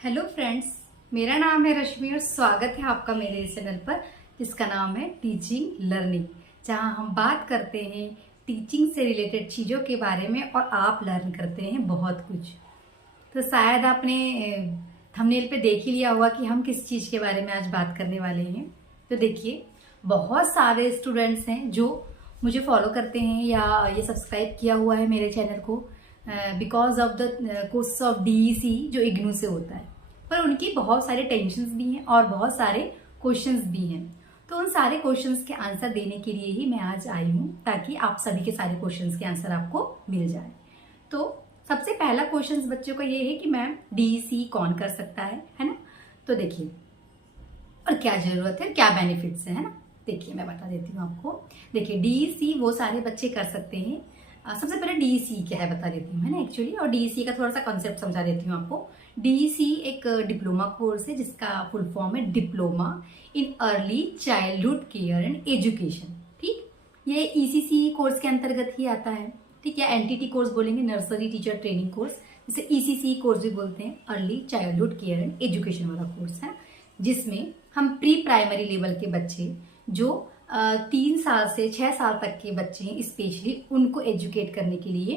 Hello friends, मेरा नाम है रश्मि और स्वागत है आपका मेरे इस चैनल पर जिसका नाम है टीचिंग लर्निंग, जहां हम बात करते हैं टीचिंग से रिलेटेड चीज़ों के बारे में और आप लर्न करते हैं बहुत कुछ। तो शायद आपने थंबनेल पे देख ही लिया होगा कि हम किस चीज़ के बारे में आज बात करने वाले हैं। तो देखिए, बहुत सारे स्टूडेंट्स हैं जो मुझे फॉलो करते हैं या ये सब्सक्राइब किया हुआ है मेरे चैनल को because of the course of DEC जो इग्नू से होता है, पर उनकी बहुत सारे टेंशन्स भी हैं और बहुत सारे क्वेश्चंस भी हैं। तो उन सारे क्वेश्चंस के आंसर देने के लिए ही मैं आज आई हूँ, ताकि आप सभी के सारे क्वेश्चंस के आंसर आपको मिल जाए। तो सबसे पहला क्वेश्चन बच्चों का ये है कि मैम डीईसी कौन कर सकता है ना। तो देखिए, और क्या जरूरत है, क्या बेनिफिट्स है ना। देखिए, मैं बता देती हूँ आपको। देखिए, डीईसी वो सारे बच्चे कर सकते हैं। सबसे पहले डीईसी क्या है बता देती हूँ, है ना एक्चुअली, और डीईसी का थोड़ा सा कॉन्सेप्ट समझा देती हूँ आपको। डीईसी एक डिप्लोमा कोर्स है जिसका फुल फॉर्म है diploma in early childhood care and education. ठीक, ये ईसीसी कोर्स के अंतर्गत ही आता है। ठीक, या एनटीटी कोर्स बोलेंगे, नर्सरी टीचर ट्रेनिंग कोर्स, जिसे ईसीसी कोर्स भी बोलते हैं, early childhood care and education वाला कोर्स है, जिसमें हम प्री प्राइमरी लेवल के बच्चे जो 3 साल से 6 साल तक के बच्चे हैं, स्पेशली उनको एजुकेट करने के लिए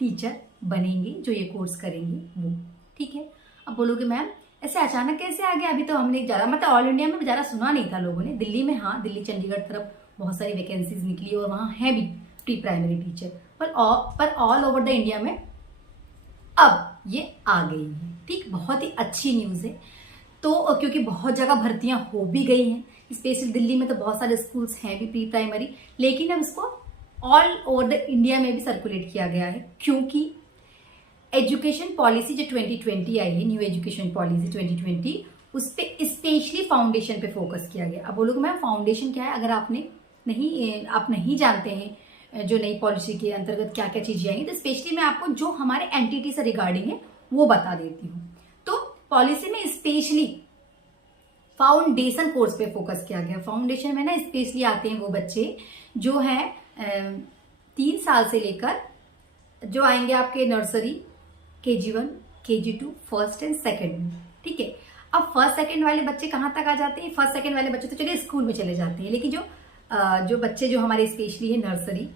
टीचर बनेंगे जो ये कोर्स करेंगे वो। ठीक है, अब बोलोगे मैम ऐसे अचानक कैसे आ गया, अभी तो हमने ज़्यादा मतलब ऑल इंडिया में ज़्यादा सुना नहीं था लोगों ने। दिल्ली में हाँ, दिल्ली चंडीगढ़ तरफ बहुत सारी वैकेंसीज निकली और वहाँ है भी प्री प्राइमरी टीचर, पर ऑल ओवर द इंडिया में अब ये आ गई है। ठीक, बहुत ही अच्छी न्यूज़ है। तो क्योंकि बहुत जगह भर्तियां हो भी गई हैं, स्पेशली दिल्ली में तो बहुत सारे स्कूल्स हैं भी प्री प्राइमरी, लेकिन अब इसको ऑल ओवर द इंडिया में भी सर्कुलेट किया गया है, क्योंकि एजुकेशन पॉलिसी जो 2020 आई है, न्यू एजुकेशन पॉलिसी 2020, उस पर स्पेशली फाउंडेशन पे फोकस किया गया। अब बोलोगे मैम फाउंडेशन क्या है, अगर आप नहीं जानते हैं जो नई पॉलिसी के अंतर्गत क्या क्या चीजें आएंगी, तो स्पेशली मैं आपको जो हमारे एनटीटी से रिगार्डिंग है वो बता देती हूँ। तो पॉलिसी में स्पेशली फाउंडेशन कोर्स पे फोकस किया गया। फाउंडेशन में ना स्पेशली आते हैं वो बच्चे जो हैं 3 साल से लेकर जो आएंगे आपके nursery, KG1, KG2, first and second में। ठीक है, अब फर्स्ट सेकंड वाले बच्चे कहाँ तक आ जाते हैं? फर्स्ट सेकंड वाले बच्चे तो चलिए स्कूल में चले जाते हैं, लेकिन जो बच्चे जो हमारे स्पेशली है नर्सरी,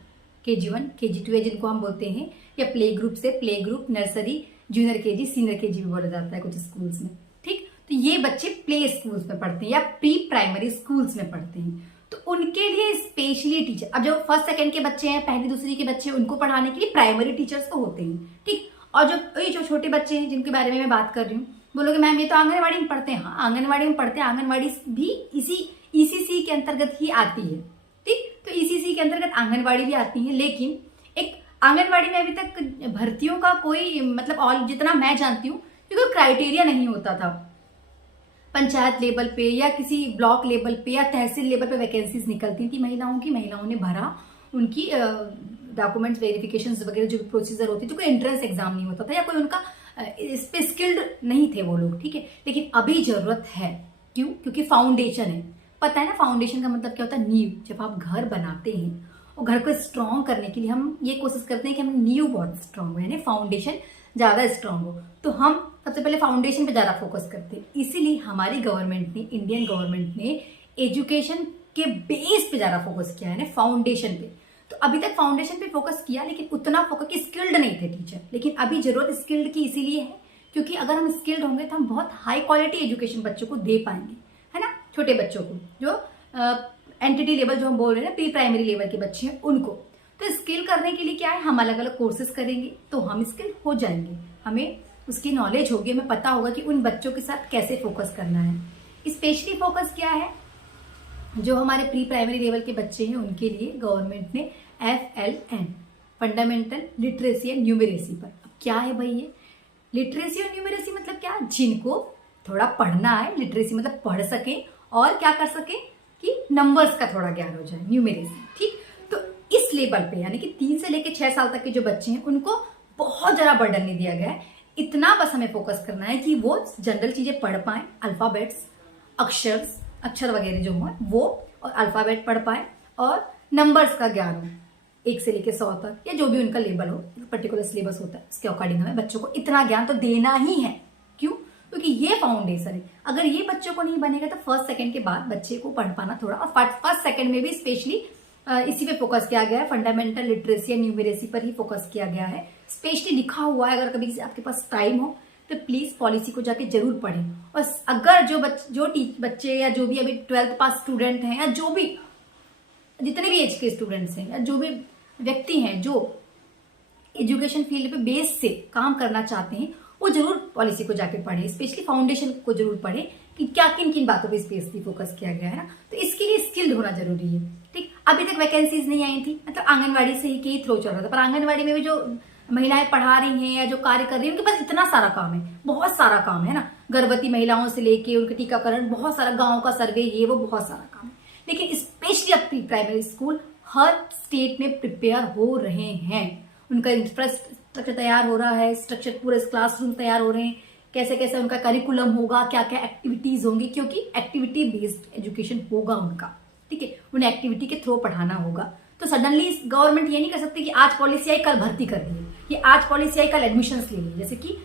KG1, KG2 है, जिनको हम बोलते हैं, या प्ले ग्रुप से play group, nursery, junior KG, senior KG भी बोला जाता है कुछ स्कूल्स में। ठीक, तो ये बच्चे प्ले स्कूल्स में पढ़ते हैं या प्री प्राइमरी स्कूल्स में पढ़ते हैं, तो उनके लिए स्पेशली टीचर, अब जो फर्स्ट सेकंड के बच्चे हैं, पहली दूसरी के बच्चे, उनको पढ़ाने के लिए प्राइमरी टीचर्स तो होते हैं। ठीक, और जो छोटे बच्चे हैं जिनके बारे में मैं बात कर रही हूँ, बोलोगे मैम ये तो आंगनवाड़ी में पढ़ते हैं। हाँ, आंगनवाड़ी में पढ़ते हैं, आंगनवाड़ी भी इसी ईसीसी के अंतर्गत ही आती है। ठीक, तो ईसीसी के अंतर्गत आंगनवाड़ी भी आती है, लेकिन एक आंगनवाड़ी में अभी तक भर्तियों का कोई मतलब और जितना मैं जानती हूँ, क्योंकि क्राइटेरिया नहीं होता था। पंचायत लेवल पे या किसी ब्लॉक लेवल पे या तहसील लेवल पे वैकेंसीज निकलती थी महिलाओं की, महिलाओं ने भरा, उनकी डॉक्यूमेंट्स वेरिफिकेशन वगैरह जो प्रोसीजर होती थी, कोई एंट्रेंस एग्जाम नहीं होता था या कोई उनका इस पे स्किल्ड नहीं थे वो लोग। ठीक है, लेकिन अभी जरूरत है। क्यों? क्योंकि फाउंडेशन है। पता है ना फाउंडेशन का मतलब क्या होता है? नींव। जब आप घर बनाते हैं और घर को स्ट्रॉन्ग करने के लिए हम ये कोशिश करते हैं कि हम नींव बहुत स्ट्रॉन्ग हो, यानी फाउंडेशन ज्यादा स्ट्रॉन्ग हो, तो हम सबसे पहले फाउंडेशन पे ज्यादा फोकस करते हैं। इसीलिए हमारी गवर्नमेंट ने, इंडियन गवर्नमेंट ने एजुकेशन के बेस पे ज्यादा फोकस किया है ना, फाउंडेशन पे। तो अभी तक फाउंडेशन पे फोकस किया, लेकिन उतना फोकस की स्किल्ड नहीं थे टीचर, लेकिन अभी जरूरत स्किल्ड की इसीलिए है क्योंकि अगर हम स्किल्ड होंगे तो हम बहुत हाई क्वालिटी एजुकेशन बच्चों को दे पाएंगे, है ना, छोटे बच्चों को, जो एंटिटी लेवल जो हम बोल रहे हैं ना, प्री प्राइमरी लेवल के बच्चे हैं उनको। तो स्किल करने के लिए क्या है, हम अलग अलग कोर्सेज करेंगे तो हम स्किल हो जाएंगे, हमें उसकी नॉलेज होगी, हमें पता होगा कि उन बच्चों के साथ कैसे फोकस करना है। स्पेशली फोकस क्या है, जो हमारे प्री प्राइमरी लेवल के बच्चे हैं उनके लिए गवर्नमेंट ने FLN, fundamental literacy and numeracy पर। अब क्या है भाई ये लिटरेसी और न्यूमरेसी मतलब क्या? जिनको थोड़ा पढ़ना है, लिटरेसी मतलब पढ़ सके और क्या कर सके कि नंबर्स का थोड़ा ज्ञान हो जाए, न्यूमरेसी। ठीक, तो इस लेवल पे यानी कि 3 से लेकर 6 साल तक के जो बच्चे हैं उनको बहुत ज्यादा बर्डन नहीं दिया गया है। इतना बस हमें फोकस करना है कि वो जनरल चीजें पढ़ पाए, अल्फाबेट्स, अक्षर वगैरह जो हो वो, और अल्फाबेट पढ़ पाए और नंबर्स का ज्ञान हो 1 से लेकर 100 तक, या जो भी उनका लेवल हो, पर्टिकुलर सिलेबस होता है उसके अकॉर्डिंग हमें बच्चों को इतना ज्ञान तो देना ही है। क्यों? क्योंकि ये फाउंडेशन है। अगर ये बच्चों को नहीं बनेगा तो फर्स्ट सेकंड के बाद बच्चे को पढ़ पाना थोड़ा, और फर्स्ट सेकंड में भी स्पेशली इसी पे फोकस किया गया है, फंडामेंटल लिटरेसी या न्यूमरेसी पर ही फोकस किया गया है। स्पेशली लिखा हुआ है, अगर कभी आपके पास टाइम हो तो प्लीज पॉलिसी को जाके जरूर पढ़ें। और अगर जो बच्चे या जो भी अभी 12th पास स्टूडेंट हैं, या जो भी जितने भी एज के स्टूडेंट्स हैं, या जो भी व्यक्ति हैं जो एजुकेशन फील्ड पे बेस से काम करना चाहते हैं, वो जरूर पॉलिसी को जाके पढ़े, स्पेशली फाउंडेशन को जरूर पढ़े कि क्या किन किन बातों पे स्पेशली फोकस किया गया है ना। तो इसके लिए स्किल्ड होना जरूरी है। ठीक, अभी तक वैकेंसीज नहीं आई थी, मतलब आंगनवाड़ी से ही थ्रो चल रहा था, पर आंगनवाड़ी में भी जो महिलाएं पढ़ा रही हैं या जो कार्य कर रही हैं, उनके पास इतना सारा काम है, बहुत सारा काम है ना, गर्भवती महिलाओं से लेके उनके टीकाकरण, बहुत सारा गाँव का सर्वे, ये वो बहुत सारा काम है। लेकिन स्पेशली अब प्री प्राइमरी स्कूल हर स्टेट में प्रिपेयर हो रहे हैं, उनका इंफ्रास्ट्रक्चर तैयार हो रहा है, स्ट्रक्चर पूरे क्लासरूम तैयार हो रहे हैं, कैसे कैसे उनका करिकुलम होगा, क्या क्या एक्टिविटीज होंगी, क्योंकि एक्टिविटी बेस्ड एजुकेशन होगा उनका। ठीक है, उन्हें एक्टिविटी के थ्रू पढ़ाना होगा। तो सडनली गवर्नमेंट ये नहीं कर सकती कि आज पॉलिसी आई कल भर्ती कर दी, कि आज पॉलिसी आई कल एडमिशंस ले ली, जैसे कि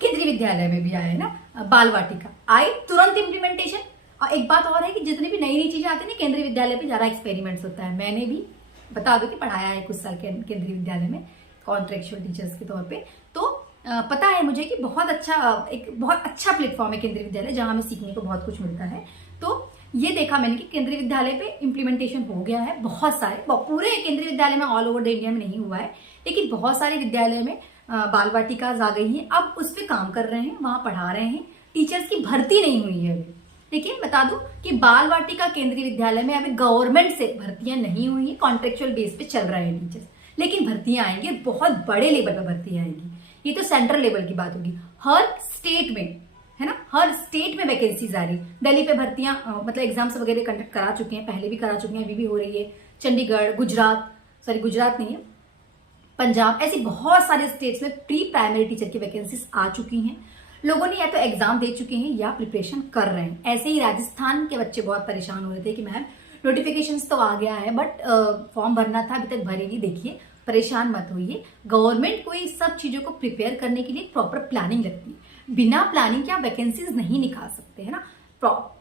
केंद्रीय विद्यालय में भी आया है ना, बाल वाटिका आई तुरंत इम्प्लीमेंटेशन। और एक बात और है कि जितनी भी नई नई चीजें आती है ना, केंद्रीय विद्यालय पे ज्यादा एक्सपेरिमेंट्स होता है। मैंने भी बता दो कि पढ़ाया है कुछ साल केंद्रीय विद्यालय में कॉन्ट्रेक्चुअल टीचर्स के तौर पे, तो पता है मुझे कि बहुत अच्छा प्लेटफॉर्म है केंद्रीय विद्यालय, जहां हमें सीखने को बहुत कुछ मिलता है। तो ये देखा मैंने कि केंद्रीय विद्यालय पे इम्प्लीमेंटेशन हो गया है, बहुत सारे, पूरे केंद्रीय विद्यालय में ऑल ओवर द इंडिया में नहीं हुआ है, लेकिन बहुत सारे विद्यालय में बाल वाटिकाज आ गई है, अब उस पर काम कर रहे हैं, वहां पढ़ा रहे हैं। टीचर्स की भर्ती नहीं हुई है अभी, लेकिन बता दूं कि बाल वाटिका केंद्रीय विद्यालय में अभी गवर्नमेंट से भर्तियां नहीं हुई है, कॉन्ट्रेक्चुअल बेस पे चल रहे हैं टीचर्स, लेकिन भर्तियां आएंगी, बहुत बड़े लेवल पर भर्तियां आएंगी। ये तो सेंट्रल लेवल की बात होगी, हर स्टेट में है ना, हर स्टेट में वैकेंसीज आ रही। दिल्ली पे भर्तियां मतलब एग्जाम्स वगैरह कंडक्ट करा चुके हैं, पहले भी करा चुके हैं, अभी भी हो रही है। चंडीगढ़, गुजरात नहीं है, पंजाब, ऐसी बहुत सारे स्टेट्स में प्री प्राइमरी टीचर की वैकेंसीज आ चुकी हैं। लोगों ने या तो एग्जाम दे चुके हैं या प्रिपरेशन कर रहे हैं। ऐसे ही राजस्थान के बच्चे बहुत परेशान हो रहे थे कि मैम नोटिफिकेशंस तो आ गया है, बट फॉर्म भरना था, अभी तक भरे नहीं। देखिए, परेशान मत होइए, गवर्नमेंट को इस सब चीजों को प्रिपेयर करने के लिए प्रॉपर प्लानिंग लगती है। बिना प्लानिंग के आप वैकेंसीज नहीं निकाल सकते है ना।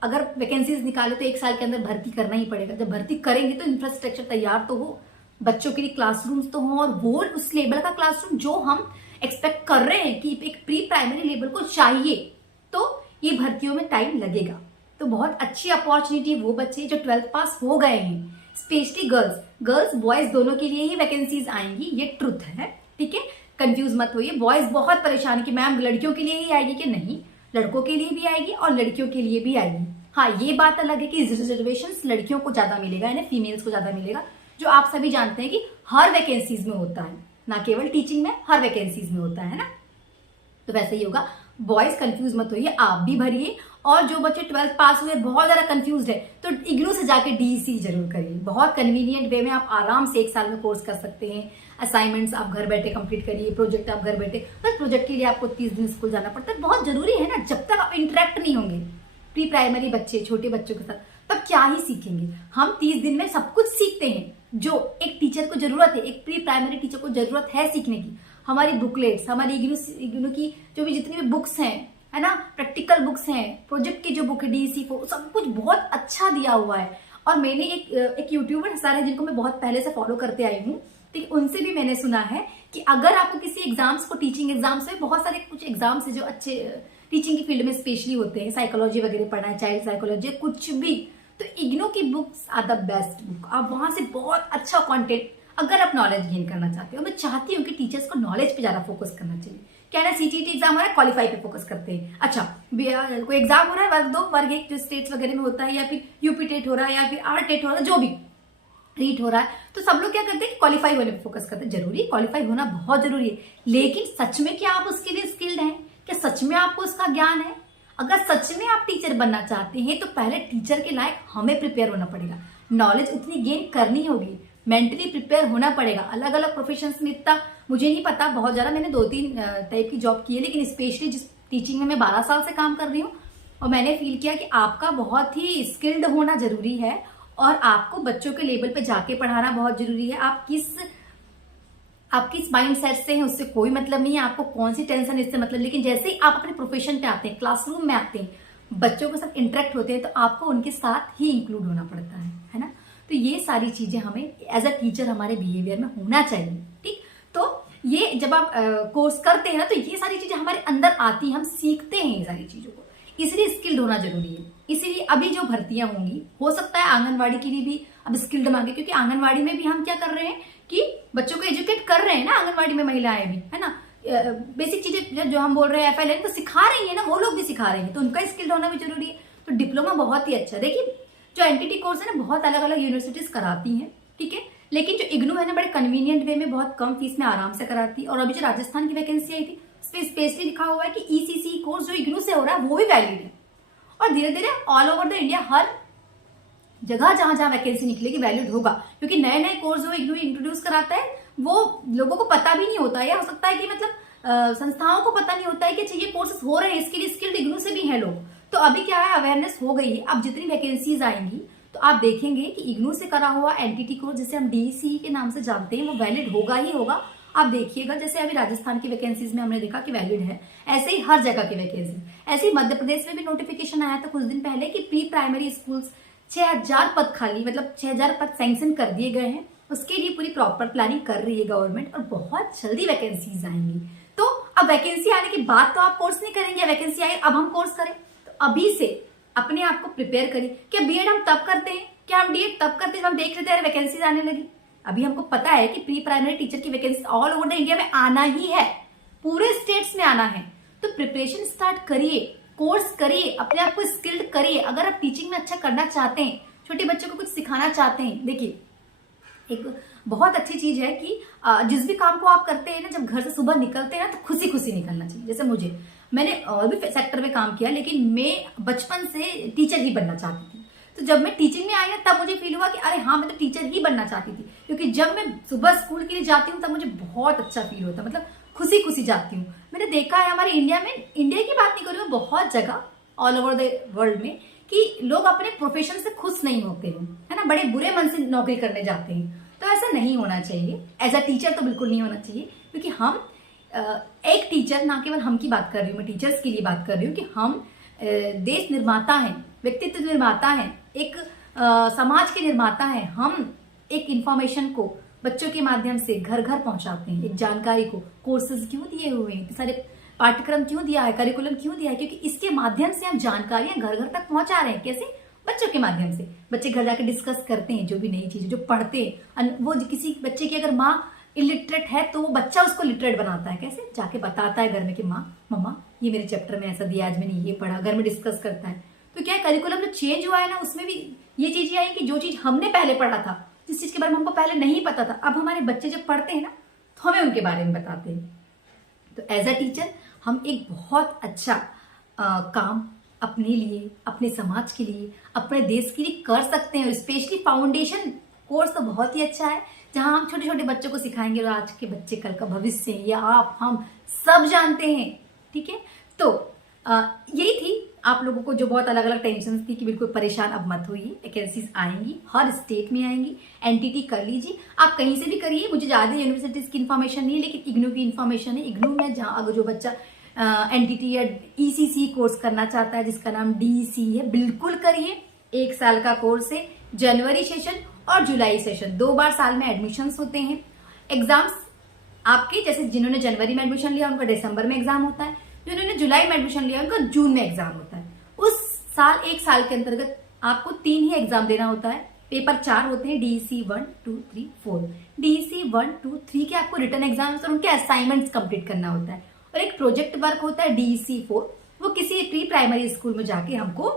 अगर वैकेंसीज निकाले तो 1 साल के अंदर भर्ती करना ही पड़ेगा। जब भर्ती करेंगे तो इंफ्रास्ट्रक्चर तैयार तो हो, बच्चों के लिए क्लासरूम्स तो हो, और वो उस लेवल का क्लासरूम जो हम एक्सपेक्ट कर रहे हैं कि एक प्री प्राइमरी लेवल को चाहिए, तो ये भर्तियों में टाइम लगेगा। तो बहुत अच्छी अपॉर्चुनिटी वो बच्चे जो 12th पास हो गए हैं, स्पेशली गर्ल्स बॉयज दोनों के लिए ही वैकेंसीज आएंगी, ये ट्रुथ है। ठीक है, कंफ्यूज मत होइए। बॉयज बहुत परेशान कि मैम लड़कियों के लिए ही आएगी, कि नहीं, लड़कों के लिए भी आएगी और लड़कियों के लिए भी आएगी। हाँ, ये बात अलग है कि रिजर्वेशन लड़कियों को ज्यादा मिलेगा, यानी फीमेल्स को ज्यादा मिलेगा, जो आप सभी जानते हैं कि हर वैकेंसीज में होता है, ना केवल टीचिंग में, हर वैकेंसीज में होता है ना। तो वैसे ही होगा। बॉयज कंफ्यूज मत होइए, आप भी भरिए। और जो बच्चे 12th पास हुए बहुत ज्यादा कंफ्यूज है, तो इग्नू से जाके डीसी जरूर करिए। बहुत कन्वीनियंट वे में आप आराम से 1 साल में कोर्स कर सकते हैं। असाइनमेंट्स आप घर बैठे कंप्लीट करिए, प्रोजेक्ट आप घर बैठे, बस प्रोजेक्ट के लिए आपको 30 दिन स्कूल जाना पड़ता है, बहुत जरूरी है ना। जब तक आप इंटरेक्ट नहीं होंगे प्री प्राइमरी बच्चे, छोटे बच्चों के साथ, तब क्या ही सीखेंगे। हम 30 दिन में सब कुछ सीखते हैं जो एक टीचर को जरूरत है, एक प्री प्राइमरी टीचर को जरूरत है सीखने की। हमारी बुकलेट्स, हमारी इग्नू की जो भी जितनी भी बुक्स हैं, है ना, प्रैक्टिकल बुक्स हैं, प्रोजेक्ट की जो बुक है, डीसी को, सब कुछ बहुत अच्छा दिया हुआ है। और मैंने एक यूट्यूबर सर है जिनको मैं बहुत पहले से फॉलो करते आई हूँ, ठीक, उनसे भी मैंने सुना है कि अगर आपको किसी एग्जाम्स को, टीचिंग एग्जाम्स में बहुत सारे कुछ एग्जाम्स है जो अच्छे टीचिंग की फील्ड में स्पेशली होते हैं, साइकोलॉजी वगैरह पढ़ना है, चाइल्ड साइकोलॉजी, कुछ भी, तो इग्नू की books are the best book. आप वहां से बहुत अच्छा कंटेंट, अगर आप नॉलेज गेन करना चाहते हो, मैं चाहती हूँ कि टीचर्स को नॉलेज पे ज्यादा फोकस करना चाहिए। क्या ना, सीटीटी एग्जाम हो रहा है, क्वालिफाई पे फोकस करते हैं। अच्छा, कोई एग्जाम हो रहा है वर्ग 2, वर्ग 1 जो स्टेट्स वगैरह में होता है, या फिर यूपी टेट हो रहा है, या फिर आर टेट हो रहा है, जो भी रीट हो रहा है, तो सब लोग क्या करते हैं, क्वालिफाई होने पे फोकस करते हैं। जरूरी, क्वालिफाई होना बहुत जरूरी है, लेकिन सच में क्या आप उसके लिए स्किल्ड हैं? क्या सच में आपको उसका ज्ञान है? अगर सच में आप टीचर बनना चाहते हैं तो पहले टीचर के लायक हमें प्रिपेयर होना पड़ेगा, नॉलेज उतनी गेन करनी होगी, मेंटली प्रिपेयर होना पड़ेगा। अलग अलग प्रोफेशन में इतना मुझे नहीं पता, बहुत ज्यादा मैंने 2-3 टाइप की जॉब की है, लेकिन स्पेशली जिस टीचिंग में मैं 12 साल से काम कर रही हूँ, और मैंने फील किया कि आपका बहुत ही स्किल्ड होना जरूरी है, और आपको बच्चों के लेवल पे जाके पढ़ाना बहुत जरूरी है। आप किस आपकी इस माइंड सेट से है उससे कोई मतलब नहीं है, आपको कौन सी टेंशन इससे मतलब। लेकिन जैसे ही आप अपने प्रोफेशन पे आते हैं, क्लासरूम में आते हैं, बच्चों के साथ इंटरेक्ट होते हैं, तो आपको उनके साथ ही इंक्लूड होना पड़ता है ना। तो ये सारी चीजें हमें एज अ टीचर हमारे बिहेवियर में होना चाहिए। ठीक, तो ये जब आप कोर्स करते हैं ना, तो ये सारी चीजें हमारे अंदर आती हैं, हम सीखते हैं ये सारी चीजों को, इसलिए स्किल्ड होना जरूरी है। इसीलिए अभी जो भर्तियां होंगी, हो सकता है आंगनवाड़ी के लिए भी अब स्किल्ड मांगे, क्योंकि आंगनवाड़ी में भी हम क्या कर रहे हैं कि बच्चों को एजुकेट कर रहे हैं ना, आंगनवाड़ी में महिलाएं भी, है ना। बेसिक चीजें जो हम बोल रहे हैं FLN तो सिखा रही है ना, वो लोग भी सिखा रहे हैं, तो उनका स्किल्ड होना भी जरूरी है। तो डिप्लोमा बहुत ही अच्छा। देखिए जो एनटीटी कोर्स है ना, बहुत अलग अलग यूनिवर्सिटीज कराती हैं, ठीक है, लेकिन जो इग्नू है ना, बड़े कन्वीनियंट वे में, बहुत कम फीस में आराम से कराती है। और अभी जो राजस्थान की वैकेंसी आई थी, उस पर स्पेशली लिखा हुआ है कि ECC कोर्स जो इग्नू से हो रहा है वो भी वैलिड है। और धीरे धीरे ऑल ओवर द इंडिया हर जगह जहां जहां वैकेंसी निकलेगी वैलिड होगा, क्योंकि नए नए कोर्स जो इग्नू इंट्रोड्यूस कराता है वो लोगों को पता भी नहीं होता है, या हो सकता है कि मतलब संस्थाओं को पता नहीं होता है कि अच्छा ये कोर्सेस हो रहे हैं, इसके लिए स्किल्ड इग्नू से भी हैं लोग। तो अभी क्या है, अवेयरनेस हो गई है। अब जितनी वैकेंसीज आएंगी तो आप देखेंगे कि इग्नू से करा हुआ एनटीटी कोर्स, जिसे हम DEC के नाम से जानते हैं, वो वैलिड होगा ही होगा। आप देखिएगा, जैसे अभी राजस्थान की वैकेंसीज में हमने देखा कि वैलिड है, ऐसे ही हर जगह की वैकेंसी। ऐसे ही मध्य प्रदेश में भी नोटिफिकेशन आया था कुछ दिन पहले कि प्री प्राइमरी स्कूल्स 6000 पद खाली, मतलब 6000 पद सैंक्शन कर दिए गए हैं। उसके लिए पूरी प्रॉपर प्लानिंग कर रही है गवर्नमेंट, और बहुत जल्दी वैकेंसीज आएंगी। तो अब वैकेंसी आने के बाद तो आप कोर्स नहीं करेंगे, वैकेंसी आए अब हम कोर्स करें। तो अभी से अपने आप को प्रिपेयर करिए। क्या बीएड हम तब करते हैं, क्या हम डीएड तब करते हैं जब हम देख लेते हैं वैकेंसीज आने लगी? अभी हमको पता है कि प्री प्राइमरी टीचर की vacancy all over the India में आना ही है, पूरे स्टेट्स में आना है। तो प्रिपरेशन स्टार्ट करिए, कोर्स करिए, अपने आप को स्किल्ड करिए। अगर आप टीचिंग में अच्छा करना चाहते हैं, छोटे बच्चों को कुछ सिखाना चाहते हैं, देखिए एक बहुत अच्छी चीज है कि जिस भी काम को आप करते हैं ना, जब घर से सुबह निकलते हैं ना, तो खुशी खुशी निकलना चाहिए। जैसे मैंने और भी सेक्टर में काम किया, लेकिन मैं बचपन से टीचर ही बनना चाहती थी। तो जब मैं टीचिंग में आई ना, तब मुझे फील हुआ कि अरे हाँ, मैं तो टीचर ही बनना चाहती थी। क्योंकि जब मैं सुबह स्कूल के लिए जाती हूँ तब मुझे बहुत अच्छा फील होता, मतलब खुशी खुशी जाती हूँ। मैंने देखा है हमारे इंडिया में, इंडिया की बात नहीं कर रही हूँ, बहुत जगह ऑल ओवर द वर्ल्ड में, कि लोग अपने प्रोफेशन से खुश नहीं होते हैं, है ना, बड़े बुरे मन से नौकरी करने जाते हैं। तो ऐसा नहीं होना चाहिए। एज अ टीचर तो बिल्कुल नहीं होना चाहिए, क्योंकि हम एक टीचर, ना केवल हम की बात कर रही हूँ, मैं टीचर्स के लिए बात कर रही हूँ, कि हम देश निर्माता हैं, व्यक्तित्व निर्माता हैं, एक समाज के निर्माता हैं। हम एक इंफॉर्मेशन को बच्चों के माध्यम से घर घर पहुंचाते हैं, एक जानकारी को। कोर्सेज क्यों दिए हुए हैं, सारे पाठ्यक्रम क्यों दिया है, करिकुलम क्यों दिया है, क्योंकि इसके माध्यम से हम जानकारियां घर घर तक पहुंचा रहे हैं। कैसे? बच्चों के माध्यम से। बच्चे घर जाकर डिस्कस करते हैं जो भी नई चीजें, जो पढ़ते हैं। वो किसी बच्चे की अगर माँ इलिटरेट है तो वो बच्चा उसको लिटरेट बनाता है। कैसे? जाके बताता है घर में कि माँ, मम्मा ये मेरे चैप्टर में ऐसा दिया, आज मैंने ये पढ़ा, घर में डिस्कस करता है। तो क्या करिकुलम जो चेंज हुआ है ना, उसमें भी ये चीजें आई कि जो चीज हमने पहले पढ़ा था, जिस चीज के बारे में हमको पहले नहीं पता था, अब हमारे बच्चे जब पढ़ते हैं ना, तो हमें उनके बारे में बताते हैं। तो एज अ टीचर हम एक बहुत अच्छा काम अपने लिए, अपने समाज के लिए, अपने देश के लिए कर सकते हैं। और स्पेशली फाउंडेशन कोर्स तो बहुत ही अच्छा है, जहां हम छोटे छोटे बच्चों को सिखाएंगे, और आज के बच्चे कल का भविष्य है, या आप हम सब जानते हैं। ठीक है, तो यही थी आप लोगों को जो बहुत अलग अलग टेंशन थी, कि बिल्कुल परेशान अब मत होइए, वैकेंसीज आएंगी, हर स्टेट में आएंगी। एनटीटी कर लीजिए, आप कहीं से भी करिए। मुझे ज्यादा यूनिवर्सिटीज की इन्फॉर्मेशन नहीं है, लेकिन इग्नू की इन्फॉर्मेशन है। इग्नू में जहां अगर जो बच्चा एनटीटी या ECC कोर्स करना चाहता है, जिसका नाम DEC है, बिल्कुल करिए। 1 साल का कोर्स है, जनवरी सेशन और जुलाई सेशन, 2 बार साल में एडमिशंस होते हैं। एग्जाम्स आपके, जैसे जिन्होंने जनवरी में एडमिशन लिया उनका दिसंबर में एग्जाम होता है, जिन्होंने जुलाई में एडमिशन लिया उनका जून में एग्जाम होता है। उस साल 1 साल के अंतर्गत आपको 3 ही एग्जाम देना होता है। पेपर 4 होते हैं, DEC 1, 2, 3, 4। DEC 1, 2, 3 के आपको रिटर्न एग्जाम्स और उनके असाइनमेंट्स कंप्लीट करना होता है। और एक प्रोजेक्ट वर्क होता है DEC 4, वो किसी प्री प्राइमरी स्कूल में जाके हमको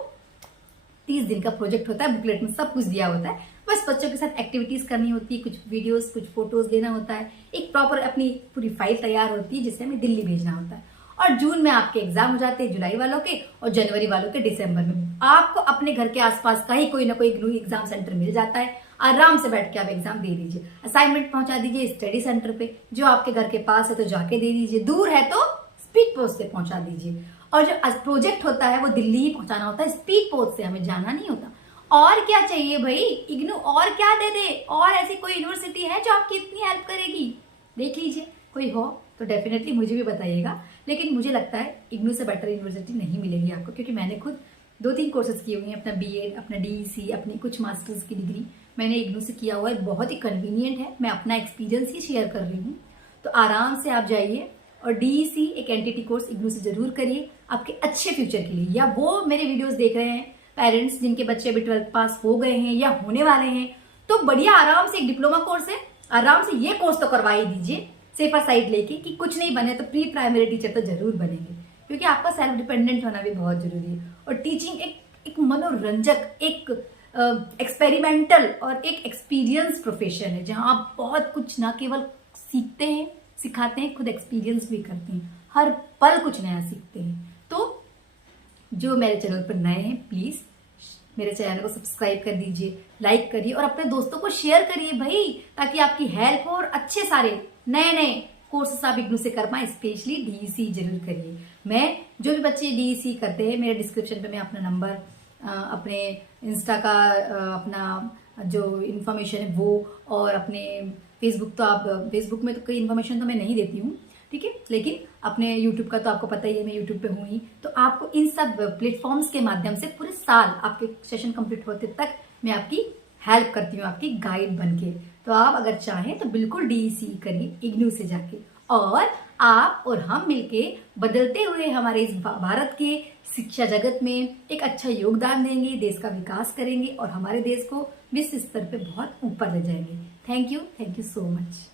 30 दिन का प्रोजेक्ट होता है, बुकलेट में सब कुछ दिया होता है। बस बच्चों के साथ एक्टिविटीज करनी होती है, कुछ वीडियोस, कुछ फोटोज लेना होता है, एक प्रॉपर अपनी पूरी फाइल तैयार होती है, जिसे हमें दिल्ली भेजना होता है। और जून में आपके एग्जाम हो जाते हैं, जुलाई वालों के, और जनवरी वालों के दिसंबर में। आपको अपने घर के आसपास कहीं कोई ना कोई एग्जाम सेंटर मिल जाता है, आराम से बैठ के आप एग्जाम दे दीजिए। असाइनमेंट पहुंचा दीजिए स्टडी सेंटर पे, जो आपके घर के पास है तो जाके दे दीजिए, दूर है तो स्पीड पोस्ट से पहुंचा दीजिए। और जो प्रोजेक्ट होता है वो दिल्ली ही पहुंचाना होता है, स्पीड पोस्ट से, हमें जाना नहीं होता। और क्या चाहिए भाई, इग्नू और क्या दे दे? और ऐसी कोई यूनिवर्सिटी है जो आपकी इतनी हेल्प करेगी? देख लीजिए, कोई हो तो डेफिनेटली मुझे भी बताइएगा। लेकिन मुझे लगता है इग्नू से बेटर यूनिवर्सिटी नहीं मिलेगी आपको, क्योंकि मैंने खुद 2-3 कोर्सेज किए हुए हैं, अपना बीएड, अपना डीईसी, अपनी कुछ मास्टर्स की डिग्री मैंने इग्नू से किया हुआ है। बहुत ही कन्वीनियंट है, मैं अपना एक्सपीरियंस ही शेयर कर रही हूँ। तो आराम से आप जाइए और डीईसी एक एनटीटी कोर्स इग्नू से जरूर करिए आपके अच्छे फ्यूचर के लिए। या वो मेरे वीडियोस देख रहे हैं पेरेंट्स जिनके बच्चे अभी 12th पास हो गए हैं या होने वाले हैं, तो बढ़िया आराम से एक डिप्लोमा कोर्स है, आराम से ये कोर्स तो करवा ही दीजिए सेफर साइड लेके कि कुछ नहीं बने तो प्री प्राइमरी टीचर तो जरूर बनेंगे, क्योंकि आपका सेल्फ डिपेंडेंट होना भी बहुत जरूरी है। और टीचिंग एक मनोरंजक, एक एक्सपेरिमेंटल और एक एक्सपीरियंस प्रोफेशन है, जहां आप बहुत कुछ ना केवल सीखते हैं, सिखाते हैं, खुद एक्सपीरियंस भी करते हैं, हर पल कुछ नया सीखते हैं। तो जो मेरे चैनल पर नए हैं प्लीज मेरे चैनल को सब्सक्राइब कर दीजिए, लाइक करिए और अपने दोस्तों को शेयर करिए भाई, ताकि आपकी हेल्प हो और अच्छे सारे नए नए कोर्सेस आप इग्नू से कर पाए। स्पेशली डीईसी जरूर करिए। मैं जो भी बच्चे डीईसी करते हैं, मेरे डिस्क्रिप्शन पे मैं अपना नंबर, अपने इंस्टा का अपना जो इन्फॉर्मेशन है वो, और अपने फेसबुक, तो आप फेसबुक में तो कोई इन्फॉर्मेशन तो मैं नहीं देती हूँ, ठीक है, लेकिन अपने यूट्यूब का तो आपको पता ही है, मैं यूट्यूब पे हूँ ही। तो आपको इन सब प्लेटफॉर्म्स के माध्यम से पूरे साल आपके सेशन कंप्लीट होते तक मैं आपकी हेल्प करती हूँ, आपकी गाइड बन के। तो आप अगर चाहें तो बिल्कुल डीईसी करिए इग्नू से जाके, और आप और हम मिलके बदलते हुए हमारे इस भारत के शिक्षा जगत में एक अच्छा योगदान देंगे, देश का विकास करेंगे और हमारे देश को विश्व स्तर पे बहुत ऊपर ले जाएंगे। Thank you so much.